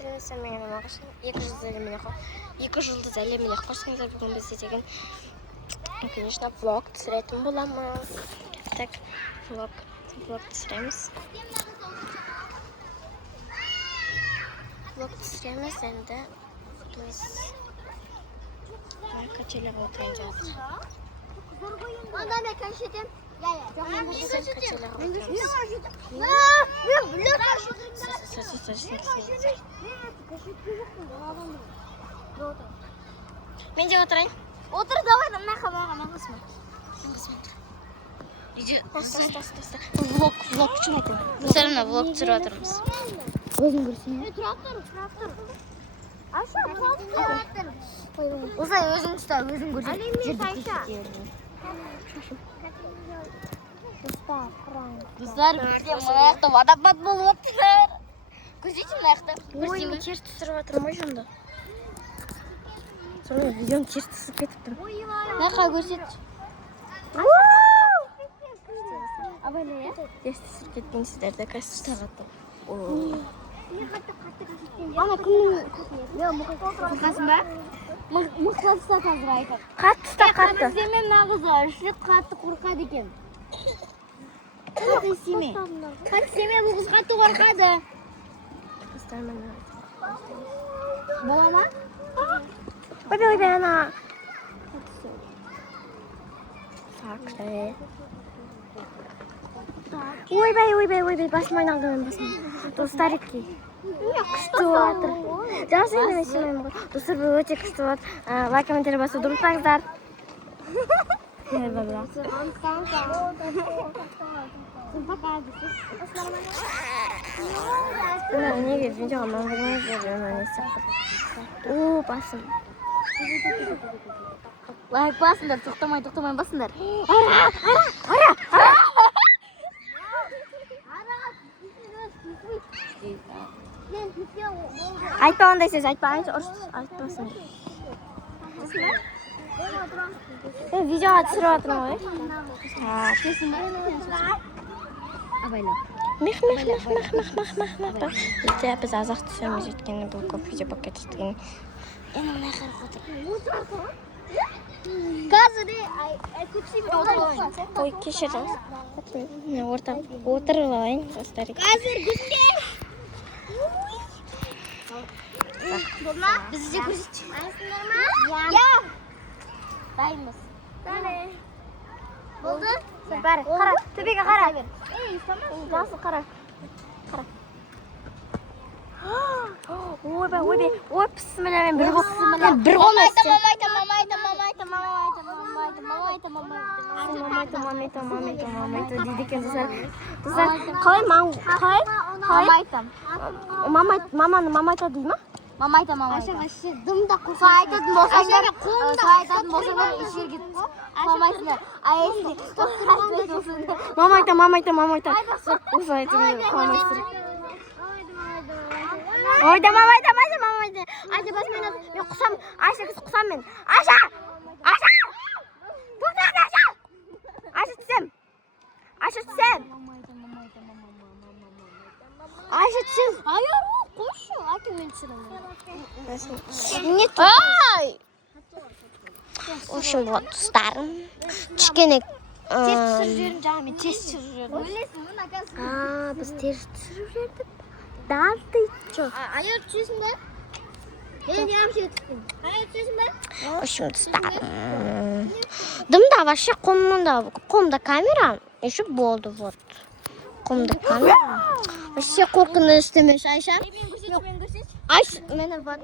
сәлеметсіздер ме? Мен Ағашым. 2 жұлдыз әлеміне қош келдіңіздер. Бүгін біз деген, конечно, влог түсіретін боламыз. Так, влог түсіреміз. Енді біз качелі отырайын деп жатыр. Анда мен кашетем. Мен де отырайын. Отыр, давай, мына қабағына қысма. Влог үшін айтайын. Сәлемна, влог түсіріп жатырмыз. Өзің көрсің. Тұрап тұр. Аша, тұрап тұр. Осылай өзің ұста, өзің көрсің. Достар, бізде мына жақта водопад болып отыр. Көрсетші мына жақта. Ой, мен теріс түсіріп жатырмын ой жонда. Сонымен видеоны теріс түсіріп кетіппін. Мына көрсетші. Абайлы, е? Теріс түсіріп кеткенсіздерді қазір ұстағаттым. Ана күннің... Мұқасын ба? Мұқасын ұста қазір айтады. Қатты ұста, қатты. Мен мына қызы үшілік қатты қорқады екен. Қатты істеме. Бұл қыз қатты қорқады. Бола ма? Ойбай, ана. Ойбай, басым айналды мен басым. Достар екен. Күшті болатыр. Жақсы мен сүймеймін ғой. Достар бұл өте күшті болады. Лайк, комментарий басуды ұмытпаңыздар. Неге видеоға мән бермеңіздер, басым. Лайк басыңдар, тоқтамай басыңдар. Айтпағандай сөз, айтпағанша айтпасын. Видеоға түсіріп жатырмын ғой. Абайлы. Мех. Біз азақ түсеміз өйткені бұл көп видео болып кетістігін. Енді мына қарап отыр. Қазір көпсеймін отырайын. Ой, кешіріңіз. Отырып алайын. Қазір күнде. Болма? Бізді көрсетші. Айсыңдар ма? Я. Дайынбыз. Болды? Бәрі, қара, төбеге қара. Жақсы қара. Ой, пісімілі мен бір қолма істем. Мамайта дейді екен достар. Қалай мамайта дейді ма? Мамайта. Аша, дымда құрса айтатын болсаңдар, ішерге қалмайсыңдар. Айесінде ұстап тұрғандай болсыңдар. Мамайта. Осы айтын қалмайсыр. Ойда мамайта. Айша басымен аз. Мен құсам. Айша кіз құсам мен. Айша! Тоқтағын Айша! Айша түсем. Айша түсем. Айар, қойшы. Әке мен түсірім. Не тұр? В общем, вот, достарым. Кішкене... Теріс түсіріп жүрім, жаңа мен теріс түсіріп жүрім. Ойлайсың, мұна қазір. Біз теріс түсіріп жүрдік. Да, ты чё? Айар түсесің ба? Мен ямшы түстім. Айар түсесің ба? В общем, достарым. Дымда вообще қолымда камера. Еще болды, вот. Қолымда камера. Вообще қорқыныш демеш, Айша. Мен көрсетші. Айша, мені вот.